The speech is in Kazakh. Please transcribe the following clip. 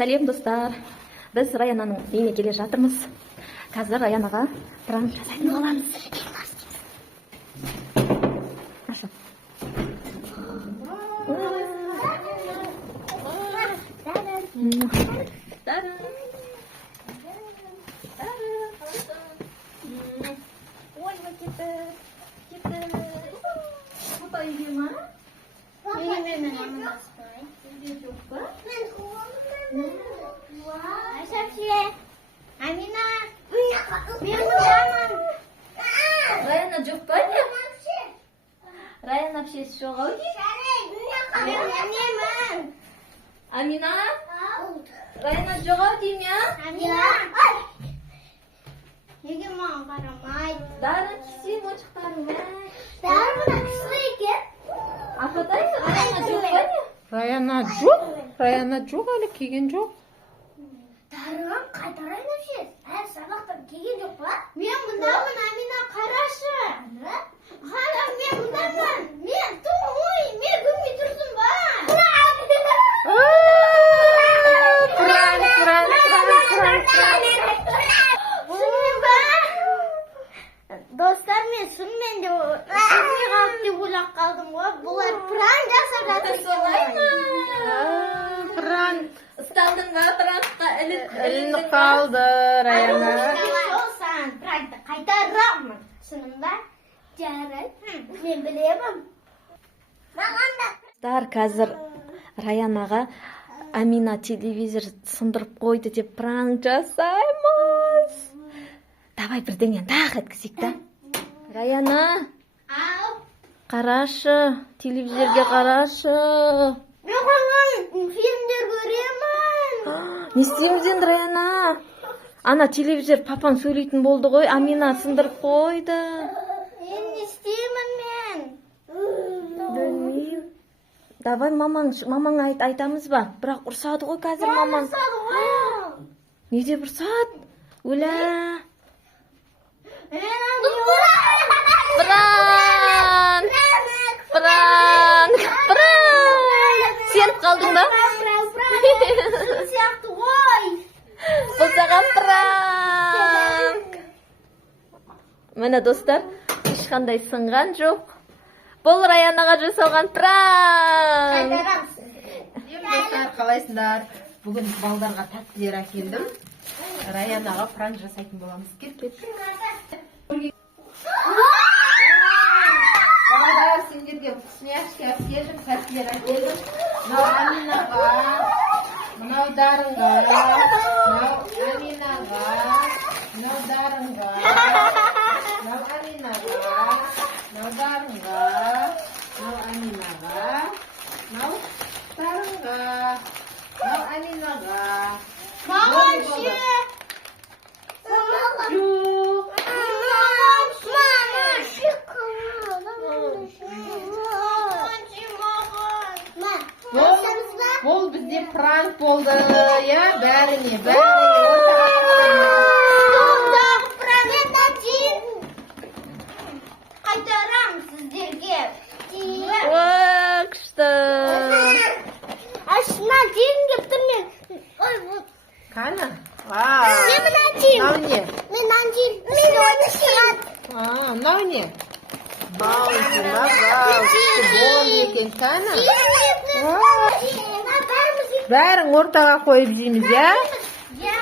Сәлем достар. Біз Раянаның үйіне келе жатырмыз. Қазір Раянаға пранк жасайтын боламыз. Ашу. Ой, вот это. Папа үйде ма? Амина, мен мұндамын. Раяна жоқ па не? Раяна әпшесі жоқ ау дейм? Мен Амина? Раяна жоқ ау дейм я? Амина. Неге маған қарамайды? Дарын кисем очықтарың. Бәрі мына кісі екен. Апатай, Раяна жоқ па не? Раяна жоқ әлі келген жоқ. Дарыған қайтарайын өшес. Әр сабақтан келген жоқ па? Мен мұндамын, Амина, қарашы. Қара, мен мұндамын. Мен күнге тұрсын ба? Шынымен ба? Достар, мен шынымен де шынымен қалып деп ойлап қалдым ғой. Бұлар пранк жасап жатыр солай ма? Пранк. Ұсталдың ба пранкқа Ілініп қалды Раяна. Саған пранкты қайтарамын. Шыным ба? Жарайды. Мен білемін. Маған да. Достар, қазір Раянаға Амина телевизор сындырып қойды деп пранк жасаймыз. Давай бірдеңен тағы еткізейік та. Раяна, Ау. қарашы, телевизорге қарашы. Мен қойған фильмдер көремін. Не істейміз енді, Раяна? Ана телевизор папаң сөйлейтін болды ғой, Амина сындырып қойды. Не істеймін мен? Білмеймін. Давай мамаңа айтамыз ба? Бірақ ұрсады ғой қазір мамаң. Не деп ұрсады? Өля. Пранк. Сеніп қалдың ба? Сияқты ғой. Бұл саған пранк. Міне достар, ешқандай сынған жоқ. Бұл Раянаға жасалған пранк. Достар, қалайсыңдар? Бүгін балдарға тәттілер әкелдім. Раянаға пранк жасайтын боламыз. Кет. Балдар, сендерге вкусняшки әкелдім, тәттілер әкелдім. Мынау Аминаға, мынау Дарынға, мынау Аминаға, мынау Дарынға, мынау Аминаға, мынау Дарынға, мынау Аминаға, мынау Дарынға, мынау Аминаға. Маған ше. Жоқ. Бұл бізде пранк болды, я бәріне. Қайтарам сіздерге. Күшті. Ашына дейін кепті мен. Қана? Мен мына дейін. Мынау не? Мен мына дейін. Мен оны шығады. Мынау не? Бол екен, қана? Бәрін ортаға қойып жейміз, я? Я.